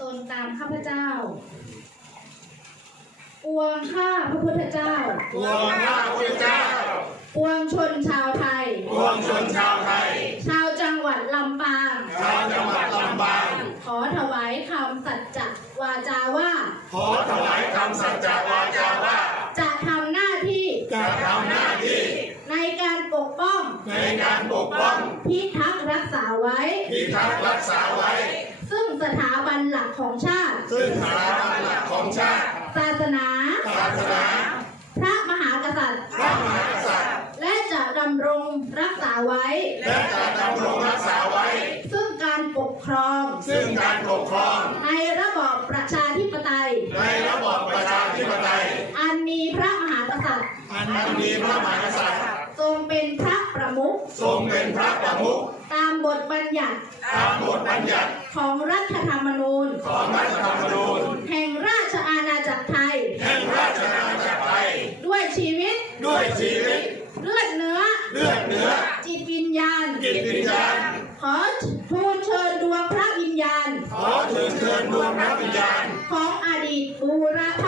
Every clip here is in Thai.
ตนตามข้าพเจ้าปวงข้าพระพุทธเจ้า ปวงข้าพุทธเจ้า ปวงชนชาวไทย ปวงชนชาวไทย ชาวจังหวัดลำปาง ชาวจังหวัดลำปาง ขอถวายคำสัจจวาจาว่า ขอถวายคำสัจจวาจาว่า จะทำหน้าที่ จะทำหน้าที่ ในการปกป้อง ในการปกป้อง พิทักษ์รักษาไว้ พิทักษ์รักษาไว้ ซึ่งสถาบันหลักของชาติ ซึ่งสถาบันหลักของชาติ ศาสนา ศาสนา พระมหากษัตริย์ พระมหากษัตริย์ และจะดำรงรักษาไว้ และจะดำรงรักษาไว้ ซึ่งการปกครอง ซึ่งการปกครอง ในระบอบประชาธิปไตย ในระบอบประชาธิปไตย อันมีพระมหากษัตริย์ อันมีพระมหากษัตริย์ ทรงเป็นพระประ มุขทรงเป็นพระประมุขตามบทบัญญัติตามบทบัญญัติของรัฐธรรมนูญของรัฐธรรมนูญแห่งราชอาณาจักรไทย แห่งราชอาณาจักรไทย ด้วยชีวิตด้วยชีวิต เลือดเนื้อเลือดเนื้อ จิตวิญญาณจิตวิญญาณ ขอทูลเชิญดวงพระวิญญาณ ขอเชิญเชิญดวงพระวิญญาณ ของอดีตบูรพ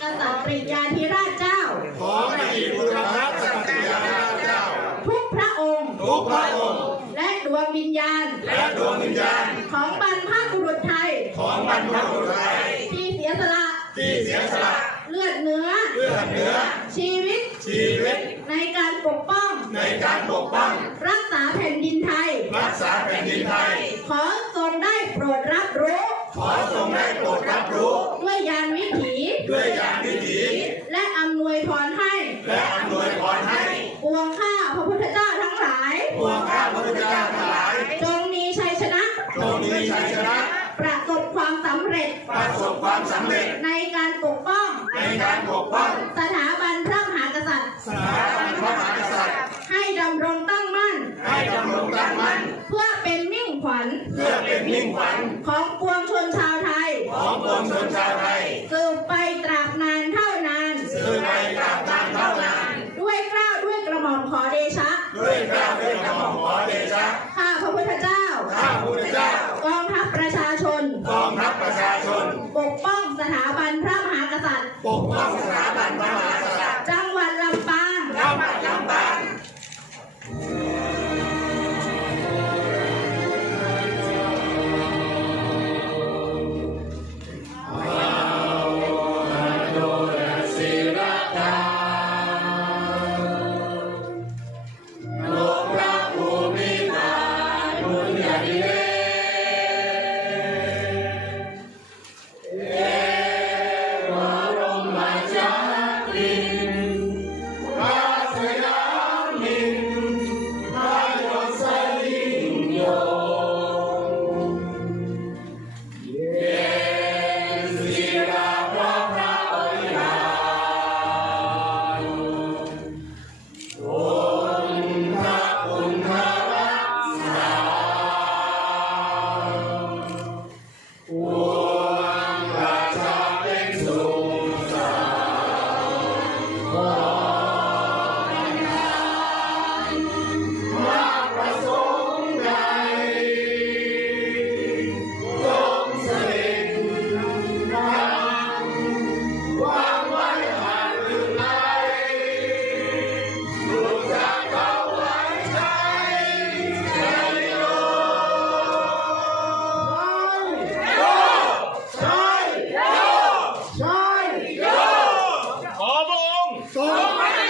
กษัตริยาธิราชเจ้า ของอดีตบุรพสัตยาเจ้า ทุกพระองค์ ทุกพระองค์ และดวงวิ ญญาณ และดวงวิญญาณ ของบรรพบุรุษไทย ของบรรพบุรุษไทย ที่เสียสละ ที่เสียสละ เลือดเนื้อ เลือดเนื้อ ชีวิต ชีวิต ในการปกป้อง ในการปกป้อง รักษาแผ่นดินไทย รักษาแผ่นดินไทย ขอทรงได้โปรดรับรู้ ขอทรงได้โปรดรับรู้ ด้วยยานวิถี ด้วยยานวิถี และอำนวยพรให้ และอำนวยพรให้ ปวงข้าพระพุทธเจ้าทั้งหลาย พวกข้าพระพุทธเจ้าทั้งหลาย จงมีชัยชนะ จงมี ชัยชนะ ประสบความสำเร็จ ประสบความสำเร็จ ในการปกป้อง ในการปกป้อง สถาบันพระมหากษัตริย์ สถาบันพระมหากษัตริย์ ให้ดำรงตั้งมั่น ให้ดำรงตั้งมั่น เพื่อเป็นมิ่งขวัญ เพื่อเป็นมิ่งขวัญ ของปวงชนชาวไทย ของปวงชนชาวไทย สืบไปตราบนานเท่านาน สืบไปตราบนานเท่านาน ด้วยเกล้าวด้วยกระหม่อมขอเดชะ ด้วยเกล้า ข้าพระพุทธเจ้ากองทัพประชาชน กองทัพประชาชน ปกป้องสถาบันพระมหากษัตริย์ ปกป้องสถา Toma!